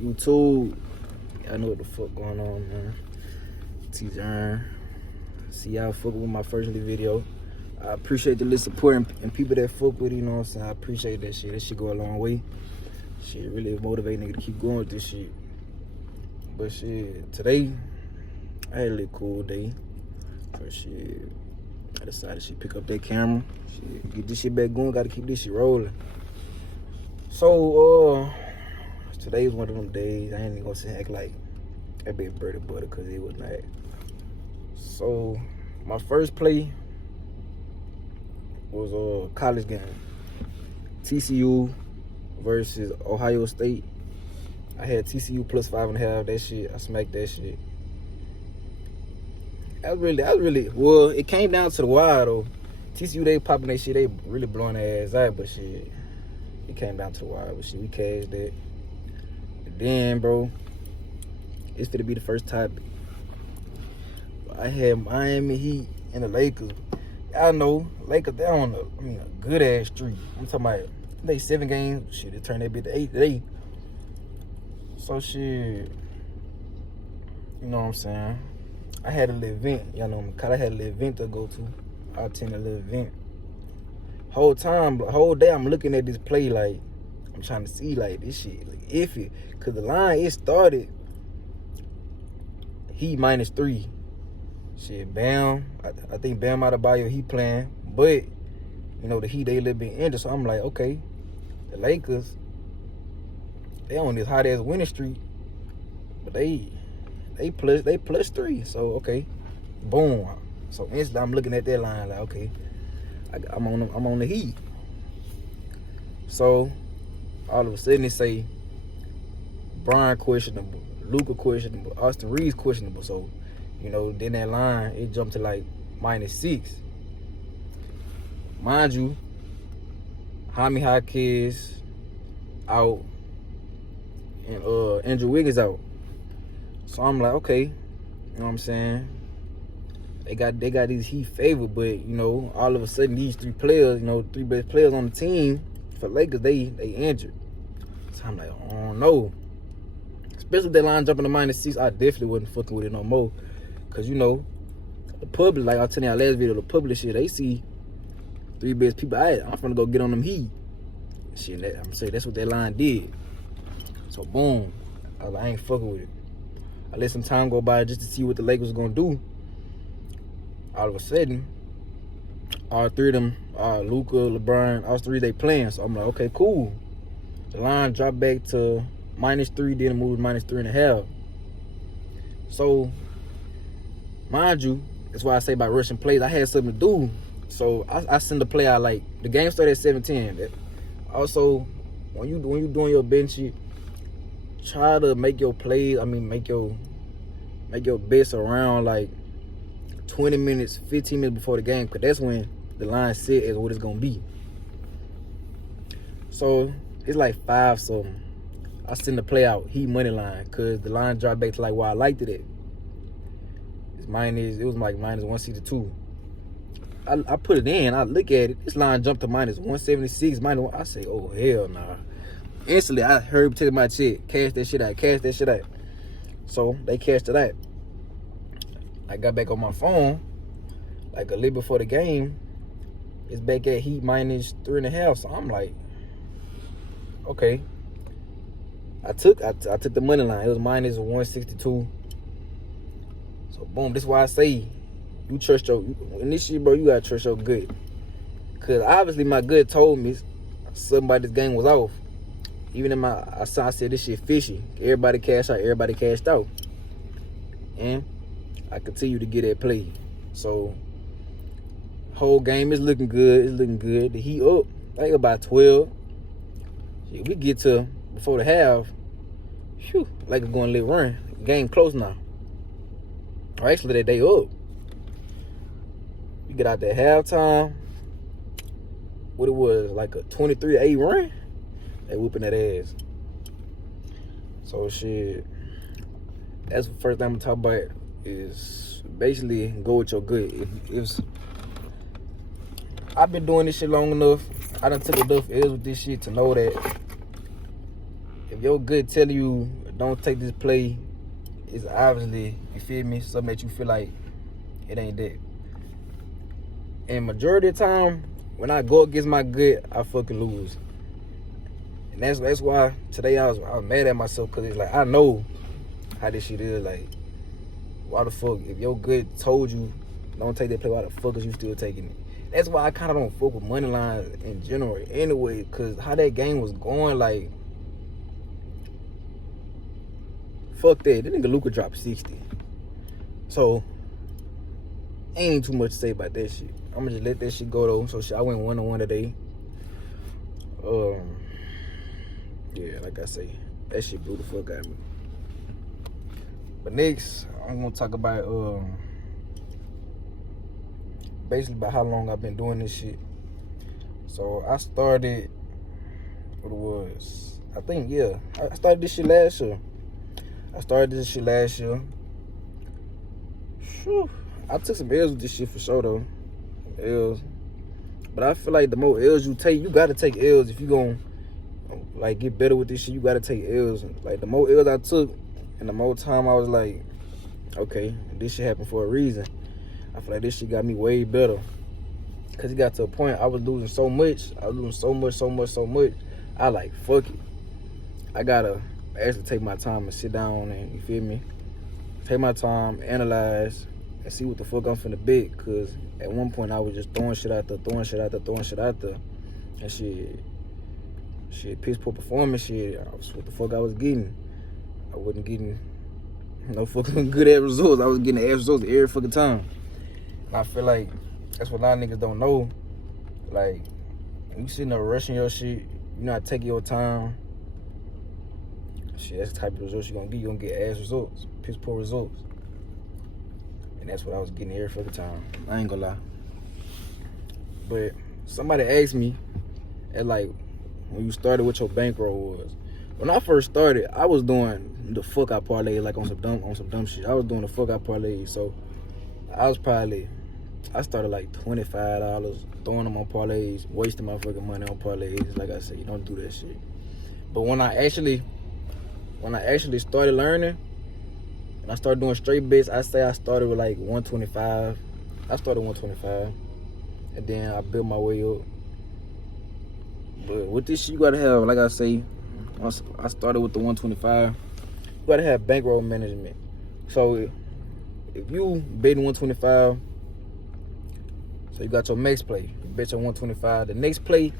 YouTube. I know what the fuck going on, man. TELE. See y'all fucking with my first little video. I appreciate the little support and people that fuck with it, you know what I'm saying? I appreciate that shit. That shit go a long way. Shit really motivate nigga to keep going with this shit. But shit, today, I had a little cool day. So shit, I decided to pick up that camera. Shit, get this shit back going, gotta keep this shit rolling. So, today was one of them days. I ain't even gonna say act like that big bread and butter, cause it was not. So, my first play was a college game. TCU versus Ohio State. I had TCU plus 5.5. That shit, I smacked that shit. I was really, well, it came down to the wire though. TCU, they popping that shit, they really blowing their ass out, but shit, it came down to the wire, but shit, we cashed that. And then, bro, it's finna be the first topic. I had Miami Heat and the Lakers. Y'all know, Lakers, they on a good ass streak. I'm talking about, they 7 games, shit, they turned that bit to 8 today. So shit, you know what I'm saying? I had a little event, y'all know me, cause I had a little event to go to. I attended a little event. Whole day I'm looking at this play like, I'm trying to see like this shit, like iffy. Cause the line, it started, Heat -3. Shit, Bam, I think Bam Adebayo, he playing. But, you know, the Heat, they a little bit injured. So I'm like, okay, the Lakers, they on this hot ass winning streak. But they plus 3. So, okay, boom. So instantly I'm looking at that line like, okay, I'm on the Heat. So all of a sudden it say Brian questionable, Luka questionable, Austin Reeves questionable. So, you know, then that line, it jumped to like -6. Mind you, Jaime Jaquez out and Andrew Wiggins out. So I'm like, okay, you know what I'm saying? They got these Heat favored, but you know, all of a sudden these 3 players, you know, 3 best players on the team for Lakers, they injured. So I'm like, oh no. Especially if that line jumping to -6, I definitely wasn't fucking with it no more. Cause you know, the public, like I was telling y'all last video, the public shit, they see 3 best people. I'm finna go get on them Heat. Shit, I'm gonna say that's what that line did. So boom, I was like, I ain't fucking with it. I let some time go by just to see what the Lakers was gonna do. All of a sudden, all 3 of them, Luka, LeBron, all 3, they playing. So I'm like, okay, cool. The line dropped back to -3, then it moved to -3.5. So, mind you, that's why I say about rushing plays. I had something to do. So I send the play out like, the game started at 7:10. Also, when you doing your bench, try to make your plays, make your bets around like 20 minutes, 15 minutes before the game, because that's when the line set as what it's going to be. So, it's like 5 something. I send the play out, Heat money line, because the line dropped back to like where I liked it at. It was like -162. I put it in, I look at it, this line jumped to -176, -1. I say, oh, hell nah. Instantly, I heard take my check, cash that shit out. So, they cashed it out. I got back on my phone, like a little before the game, it's back at Heat -3.5. So I'm like, okay. I took the money line. It was -162. So boom, this is why I say you trust your, in this shit, bro, you gotta trust your gut. Cause obviously my gut told me something about this game was off. Even in I said this shit fishy. Everybody cashed out, everybody cashed out. And I continue to get that play. So whole game is looking good. The Heat up, I think about 12. Shit, we get to before the half. Phew, like it's going to let run. Game close now. Or actually, they up. We get out there halftime. What it was, like a 23-8 run. They whooping that ass. So shit, that's the first thing I'm gonna talk about is basically go with your gut. If I've been doing this shit long enough, I done took enough L's with this shit to know that if your gut telling you don't take this play, it's obviously, you feel me, something that you feel like it ain't that. And majority of the time, when I go against my gut, I fucking lose. And that's why today I was mad at myself, because it's like, I know how this shit is. Like, why the fuck, if your gut told you don't take that play, why the fuck is you still taking it? That's why I kind of don't fuck with money lines in general anyway, because how that game was going, like, fuck that. That nigga Luka dropped 60. So, ain't too much to say about that shit. I'm gonna just let that shit go though. So shit, I went 1-1 today. Yeah, like I say, that shit blew the fuck out of me. But next, I'm gonna talk about basically about how long I've been doing this shit. So I started, what it was, I think, yeah, I started this shit last year. Whew. I took some L's with this shit for sure though. L's. But I feel like the more L's you take, you gotta take L's if you gon' like get better with this shit. You gotta take L's. Like the more L's I took, and the more time I was like, okay, this shit happened for a reason. I feel like this shit got me way better. Cause it got to a point I was losing so much. I like, fuck it. I gotta actually take my time and sit down and, you feel me, take my time, analyze, and see what the fuck I'm finna bet. Cause at one point I was just throwing shit out there. And shit, piss poor performance shit. That's what the fuck I was getting. I wasn't getting no fucking good ass results. I was getting ass results every fucking time. And I feel like that's what a lot of niggas don't know. Like, when you sitting there rushing your shit, you not taking your time. Shit, that's the type of results you're gonna get. You're gonna get ass results, piss poor results. And that's what I was getting every fucking time. I ain't gonna lie. But somebody asked me, at like, when you started, what your bankroll was. When I first started, I was doing the fuck out parlay, like on some dumb shit. I was doing the fuck out parlay. So I started like $25, throwing them on parlays, wasting my fucking money on parlays. Like I said, you don't do that shit. But when I actually started learning, and I started doing straight bets, I say I started with like 125. I started 125, and then I built my way up. But with this shit, you gotta have, like I say, I started with the 125. You gotta have bankroll management. So if you betting 125, so you got your max play, you bet your 125. The next play,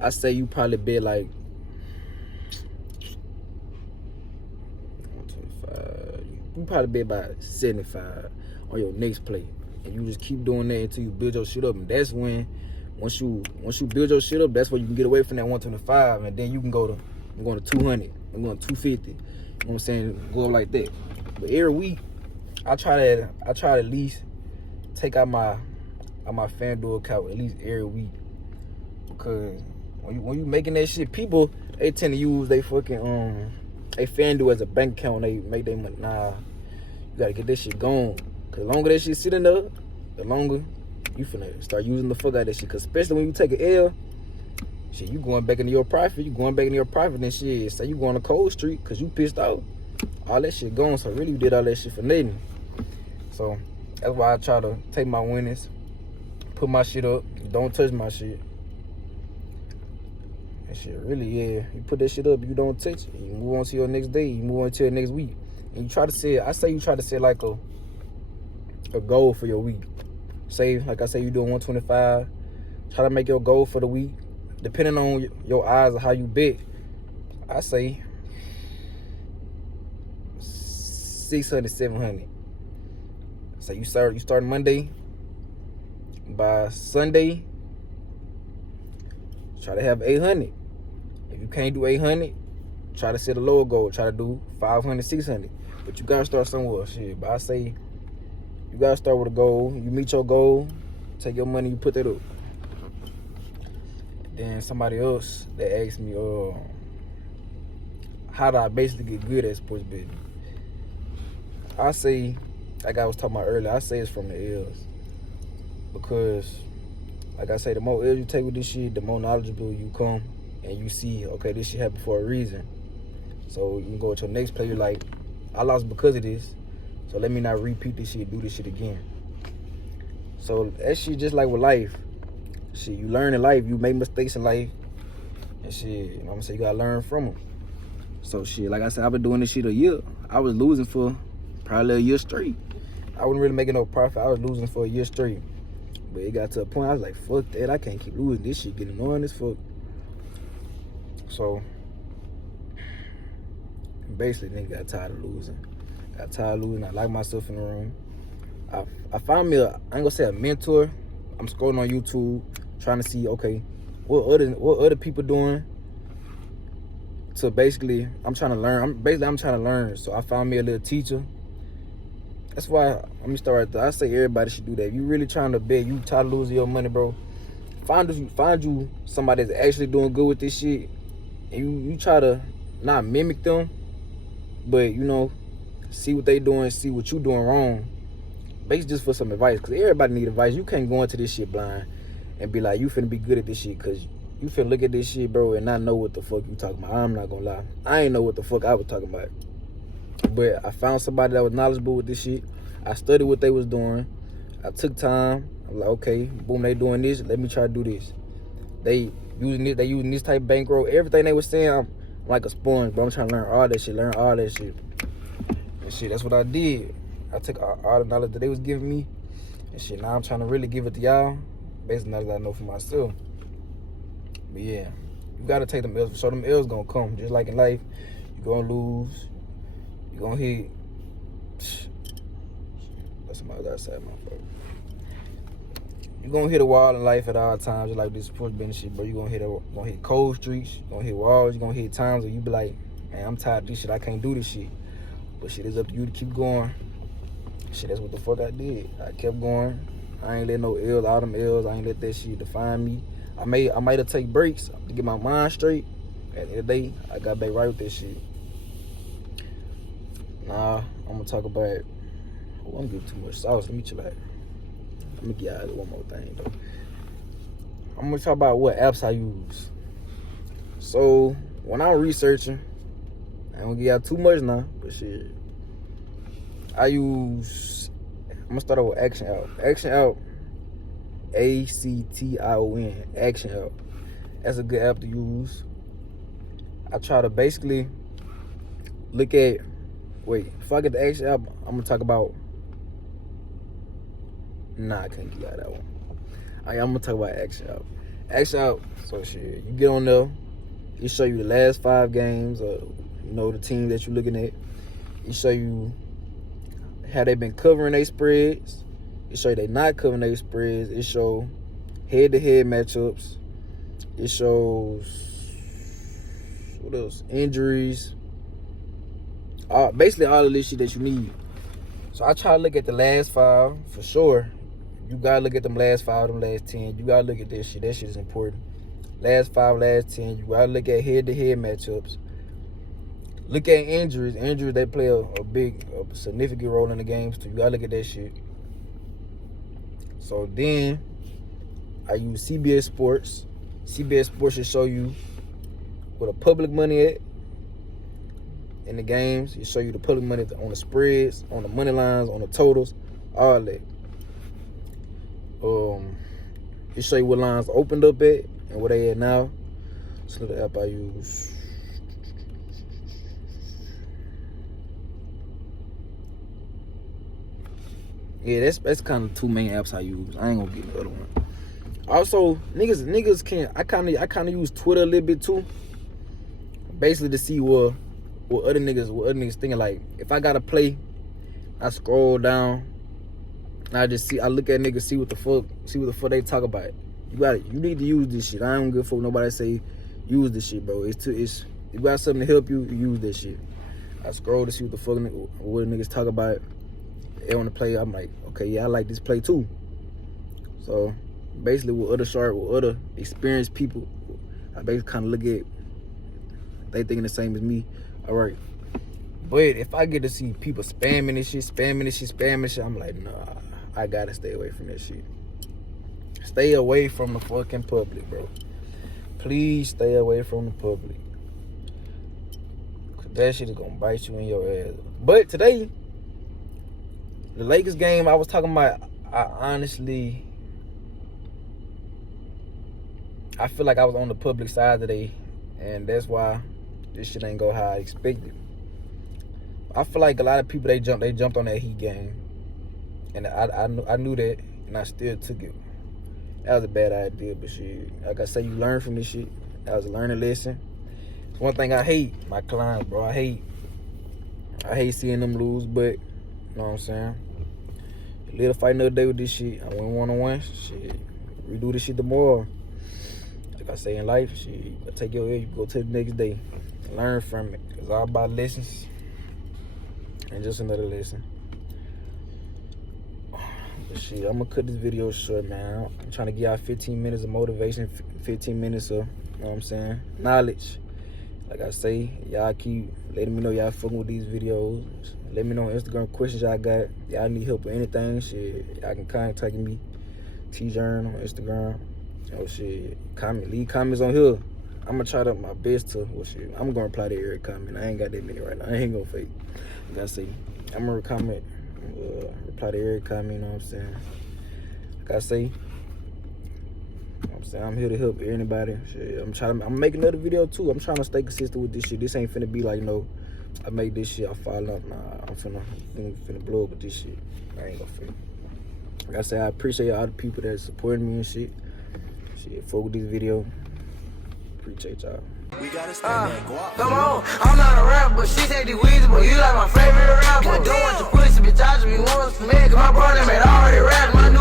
I say you probably bet like 125. You probably bet about 75 on your next play, and you just keep doing that until you build your shit up. And that's when, once you build your shit up, that's where you can get away from that 125, and then you can go to 200, I'm going to 250. You know what I'm saying? Go up like that. But every week, I try to at least take out my FanDuel account at least every week, because when you making that shit, people, they tend to use they fucking they FanDuel as a bank account. They make their money. Nah, you gotta get that shit going. Cause the longer that shit sitting there, the longer you finna start using the fuck out of that shit. Cause especially when you take an L, shit, you going back into your profit. Then shit, say you going to cold street cause you pissed off. All that shit gone. So really, you did all that shit for nothing. So that's why I try to take my winnings, put my shit up, don't touch my shit. And shit, really, yeah, you put that shit up, you don't touch it. You move on to your next day, you move on to your next week. And you try to set, I say you try to set like a goal for your week. Say, like I say, you doing 125, try to make your goal for the week. Depending on your odds of how you bet, I say 600, 700. So you start Monday. By Sunday, try to have 800. If you can't do 800, try to set a lower goal. Try to do 500, 600. But you gotta start somewhere. Shit. But I say you gotta start with a goal. You meet your goal, take your money, you put that up. Then somebody else that asked me, how do I basically get good at sports betting? I say, like I was talking about earlier, I say it's from the L's. Because, like I say, the more L's you take with this shit, the more knowledgeable you come, and you see, okay, this shit happened for a reason. So you can go with your next player like, I lost because of this. So let me not repeat this shit, do this shit again. So that shit just like with life. Shit, you learn in life, you make mistakes in life. And shit, you know what I'm saying? You gotta learn from them. So shit, like I said, I've been doing this shit a year. I was losing for probably a year straight. I wasn't really making no profit. I was losing for a year straight. But it got to a point I was like, fuck that. I can't keep losing. This shit getting annoying as fuck. So basically, nigga got tired of losing. Got tired of losing. I locked myself in the room. I found me I ain't gonna say a mentor. I'm scrolling on YouTube trying to see, okay, what other people doing. So basically, I'm trying to learn. I'm trying to learn. So I found me a little teacher. That's why, let me start right there. I say everybody should do that. If you really trying to bet, you tired of losing your money, bro, find you somebody that's actually doing good with this shit. And you try to not mimic them, but, you know, see what they doing, see what you doing wrong. Basically just for some advice, because everybody need advice. You can't go into this shit blind and be like, you finna be good at this shit, because you finna look at this shit, bro, and not know what the fuck you talking about. I'm not gonna lie. I ain't know what the fuck I was talking about. But I found somebody that was knowledgeable with this shit. I studied what they was doing. I took time. I'm like, okay, boom, they doing this. Let me try to do this. They using this type of bankroll. Everything they was saying, I'm like a sponge, but I'm trying to learn all that shit, And shit, that's what I did. I took all the knowledge that they was giving me, and shit, now I'm trying to really give it to y'all, based on knowledge I know for myself. But yeah, you gotta take them L's, so them L's gonna come. Just like in life, you gonna lose, you gonna hit. That's somebody outside my fault. You gonna hit a wall in life at all times, just like this sports business shit, bro. You gonna hit cold streets, you gonna hit walls, you gonna hit times where you be like, man, I'm tired of this shit, I can't do this shit. But shit, it's up to you to keep going. Shit, that's what the fuck I did. I kept going. I ain't let no L's, all them L's, I ain't let that shit define me. I might have take breaks to get my mind straight. At the end of the day, I got back right with this shit. Nah, I'm gonna talk about, I'm giving too much sauce. Let me chill out. Let me get out of one more thing though. I'm gonna talk about what apps I use. So when I'm researching, I ain't gonna get out too much now, but shit, I'm gonna start out with Action Out. Action Out, ACTION, Action Out. That's a good app to use. I try to basically look at, if I get the Action App, I'm gonna talk about, nah, I can't get out of that one. I'm gonna talk about Action Out. Action Out, so shit, you get on there, it show you the last 5 games, you know, the team that you're looking at. It show you how they been covering their spreads. It show you they not covering their spreads. It show head-to-head matchups. It shows, what else? Injuries. Basically all of this shit that you need. So I try to look at the last 5 for sure. You gotta look at them last 5, them last 10. You gotta look at this shit. That shit is important. Last 5, last 10. You gotta look at head-to-head matchups. Look at injuries. Injuries, they play a significant role in the games too. You gotta look at that shit. So then I use CBS Sports. CBS Sports should show you where the public money at in the games. It show you the public money on the spreads, on the money lines, on the totals, all that. It show you what lines opened up at and where they at now. So the app I use. Yeah, that's kind of 2 main apps I use. I ain't gonna get the other one. Also, niggas can, I kind of use Twitter a little bit too. Basically to see what other niggas thinking. Like, if I gotta play, I scroll down and I look at niggas, see what the fuck they talk about. You need to use this shit. I don't give a fuck nobody say use this shit, bro. You got something to help you, use this shit. I scroll to see what the fuck what niggas talk about. They want to play, I'm like, okay, yeah, I like this play too. So basically with other experienced people, I basically kind of look at, they thinking the same as me, all right. But if I get to see people spamming this shit, I'm like, nah, I gotta stay away from that shit. Stay away from the fucking public, bro. Please stay away from the public. That shit is gonna bite you in your ass. But today, the Lakers game I was talking about, I feel like I was on the public side today, and that's why this shit ain't go how I expected. I feel like a lot of people they jumped on that Heat game, and I knew that, and I still took it. That was a bad idea, but shit, like I say, you learn from this shit. That was a learning lesson. It's one thing I hate, my clients, bro. I hate seeing them lose, but you know what I'm saying? Let a fight another day with this shit. I went one-on-one. Shit, redo this shit tomorrow. Like I say in life, shit, you gotta take your L, you go to the next day. Learn from it. It's all about lessons. And just another lesson. But shit, I'm gonna cut this video short, man. I'm trying to give y'all 15 minutes of motivation, 15 minutes of, you know what I'm saying, knowledge. Like I say, y'all keep letting me know y'all fucking with these videos. Let me know on Instagram questions y'all got. Y'all need help with anything, shit. Y'all can contact me, T-Jern on Instagram. Oh shit, leave comments on here. I'm gonna try to my best to, well shit, I'm gonna reply to every comment. I ain't got that many right now. I ain't gonna fake. Like I say, I'm gonna reply to every comment, you know what I'm saying? Like I say, I'm here to help anybody. Shit, I'm making another video too. I'm trying to stay consistent with this shit. This ain't finna be like, you know, I make this shit, I fall off. Nah, I'm finna blow up with this shit. I ain't gonna fake. Like I say, I appreciate all the people that supporting me and shit. Shit, fuck with this video. Appreciate y'all. We gotta stand there, go out. Come on, I'm not a rapper, but she said the Weezy, but you like my favorite rapper. Don't want your pussy, bitch, I just be once, man, cause my brother made already rap. My new